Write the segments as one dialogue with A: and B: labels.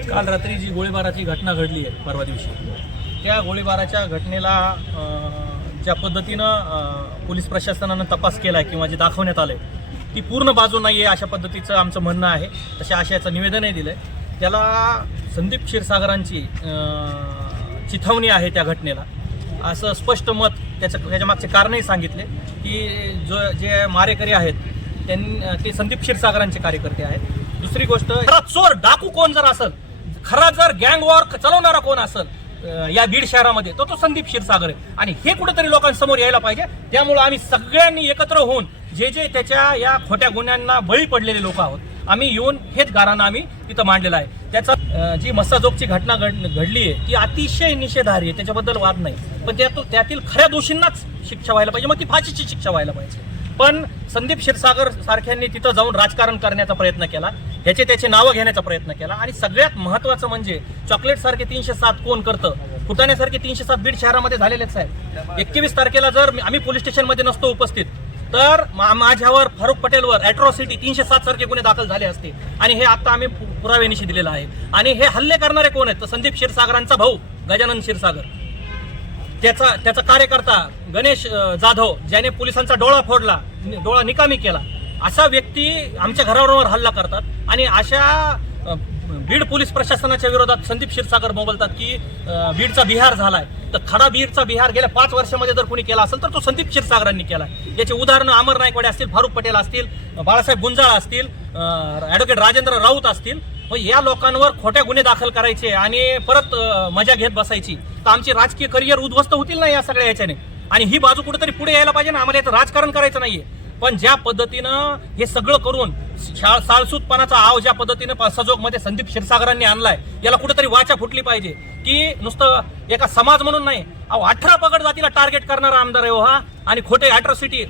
A: काल रात्री जी गोळीबाराची घटना घडली आहे परवा दिवशी त्या गोळीबाराच्या घटनेला ज्या पद्धतीनं पोलीस प्रशासनानं तपास केला आहे किंवा जे दाखवण्यात आलं आहे ती पूर्ण बाजू नाही आहे अशा पद्धतीचं आमचं म्हणणं आहे. तशा आशयाचं निवेदनही दिलं आहे त्याला संदीप क्षीरसागरांची चिथावणी आहे त्या घटनेला. असं स्पष्ट मत त्याचं त्याच्या मागचे कारणही सांगितले की जो जे मारेकरी आहेत त्यांनी ते संदीप क्षीरसागरांचे कार्यकर्ते आहेत. दुसरी गोष्ट चोर डाकू कोण जर असेल खरा जर गँग वॉर चालवणारा कोण असेल या बीड शहरामध्ये तो तो संदीप क्षीरसागर आहे. आणि हे कुठेतरी लोकांसमोर यायला पाहिजे. त्यामुळं आम्ही सगळ्यांनी एकत्र होऊन जे जे त्याच्या या खोट्या गुन्ह्यांना बळी पडलेले लोक आहोत आम्ही येऊन हेच गारांना आम्ही तिथं मांडलेलं आहे. त्याचा जी मस्साजोगची घटना घड घडली आहे ती अतिशय निषेधार्ह आहे. त्याच्याबद्दल वाद नाही. पण त्यात त्यातील खऱ्या दोषींनाच शिक्षा व्हायला पाहिजे. मग ती फाशीची शिक्षा व्हायला पाहिजे. पण संदीप क्षीरसागर सारख्यांनी तिथं जाऊन राजकारण करण्याचा प्रयत्न केला. ह्याचे त्याचे नावं घेण्याचा प्रयत्न केला. आणि सगळ्यात महत्वाचं म्हणजे चॉकलेट सारखे तीनशे सात कोण करतं? फुटाण्यासारखे तीनशे सात बीड शहरामध्ये झालेलेच आहेत एकवीस तारखेला जर आम्ही पोलीस स्टेशनमध्ये नसतो उपस्थित तर मा- माझ्यावर फारुख पटेलवर अॅट्रॉसिटी तीनशे सात सारखे गुन्हे दाखल झाले असते. आणि हे आता आम्ही पुराव्यानिशी दिलेलं आहे. आणि हे हल्ले करणारे कोण आहेत? तर संदीप क्षीरसागरांचा भाऊ गजानन क्षीरसागर. त्याचा त्याचा कार्यकर्ता गणेश जाधव ज्याने पोलिसांचा डोळा फोडला डोळा निकामी केला. असा व्यक्ती आमच्या घरावर हल्ला करतात आणि अशा बीड पोलीस प्रशासनाच्या विरोधात संदीप क्षीरसागर बोलतात की बीडचा बिहार झालाय. तर खडा बीडचा बिहार गेल्या पाच वर्षामध्ये जर कोणी केला असेल तर तो संदीप क्षीरसागरांनी केला याचे उदाहरणं अमर नायकवाडे असतील फारुख पटेल असतील बाळासाहेब गुंजाळ असतील ॲडव्होकेट राजेंद्र राऊत असतील. मग या लोकांवर खोट्या गुन्हे दाखल करायचे आणि परत मजा घेत बसायची. तर आमची राजकीय करिअर उद्ध्वस्त होतील ना या सगळ्या याच्याने? आणि ही बाजू कुठेतरी पुढे यायला पाहिजे ना? आम्हाला याचं राजकारण करायचं नाहीये. पण ज्या पद्धतीनं हे सगळं करून शा- साळसूतपणाचा आव ज्या पद्धतीनं सजोगमध्ये संदीप क्षीरसागरांनी आणलाय याला कुठेतरी वाचा फुटली पाहिजे. की नुसतं एका समाज म्हणून नाही अहो अठरा पगड जातीला टार्गेट करणारा आमदार आहे हो हा आणि खोटे अॅट्रॉसिटी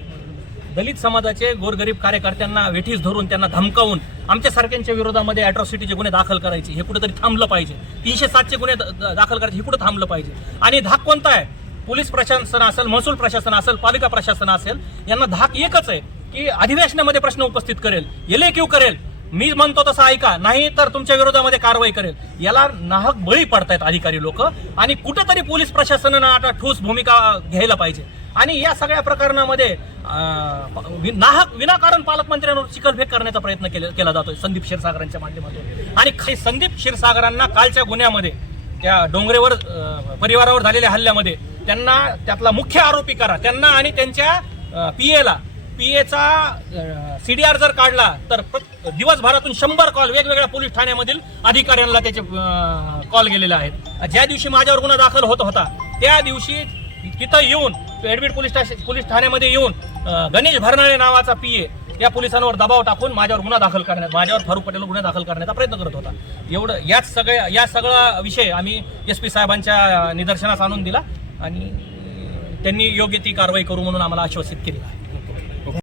A: दलित समाजाचे गोरगरीब कार्यकर्त्यांना वेठीस धरून त्यांना धमकावून आमच्यासारख्यांच्या विरोधामध्ये अॅट्रॉसिटीचे गुन्हे दाखल करायचे हे कुठेतरी थांबलं पाहिजे. तीनशे सातचे गुन्हे द- दाखल करायचे हे कुठे थांबलं पाहिजे? आणि धाक कोणता आहे? पोलीस प्रशासन असेल महसूल प्रशासन असेल पालिका प्रशासन असेल यांना धाक एकच आहे की अधिवेशनामध्ये प्रश्न उपस्थित करेल येले क्यू करेल. मी म्हणतो तसं ऐका नाही तर तुमच्या विरोधामध्ये कारवाई करेल. याला नाहक बळी पडतायत अधिकारी लोक आणि कुठेतरी पोलीस प्रशासनानं आता ठोस भूमिका घ्यायला पाहिजे. आणि या सगळ्या प्रकरणामध्ये वि- नाहक विनाकारण पालकमंत्र्यांवर चिखलफेक करण्याचा प्रयत्न केला केला जातोय संदीप क्षीरसागरांच्या माध्यमातून. आणि काही संदीप क्षीरसागरांना कालच्या गुन्ह्यामध्ये त्या डोंगरेवर परिवारावर झालेल्या हल्ल्यामध्ये त्यांना त्यातला मुख्य आरोपी करा. त्यांना आणि त्यांच्या पीएला पीएचा आर जर काढला तर प्र- दिवसभरातून शंभर कॉल वेगवेगळ्या पोलीस ठाण्यामधील अधिकाऱ्यांना त्याचे कॉल गेलेले आहेत. ज्या दिवशी माझ्यावर गुन्हा दाखल होत होता त्या दिवशी तिथं येऊन एडमिट पोलीस स्टेशन पोलीस ठाण्यामध्ये येऊन गणेश भरनाळे नावाचा पीए या पोलिसांवर दबाव टाकून माझ्यावर गुन्हा दाखल करण्यात माझ्यावर फारूक पटेल गुन्हा दाखल करण्याचा प्रयत्न करत होता. एवढं याच सगळ्या या सगळा विषय आम्ही एस पी साहेबांच्या निदर्शनास आणून दिला. आणि त्यांनी योग्य ती कारवाई करू म्हणून आम्हाला आश्वासित केलेलं आहे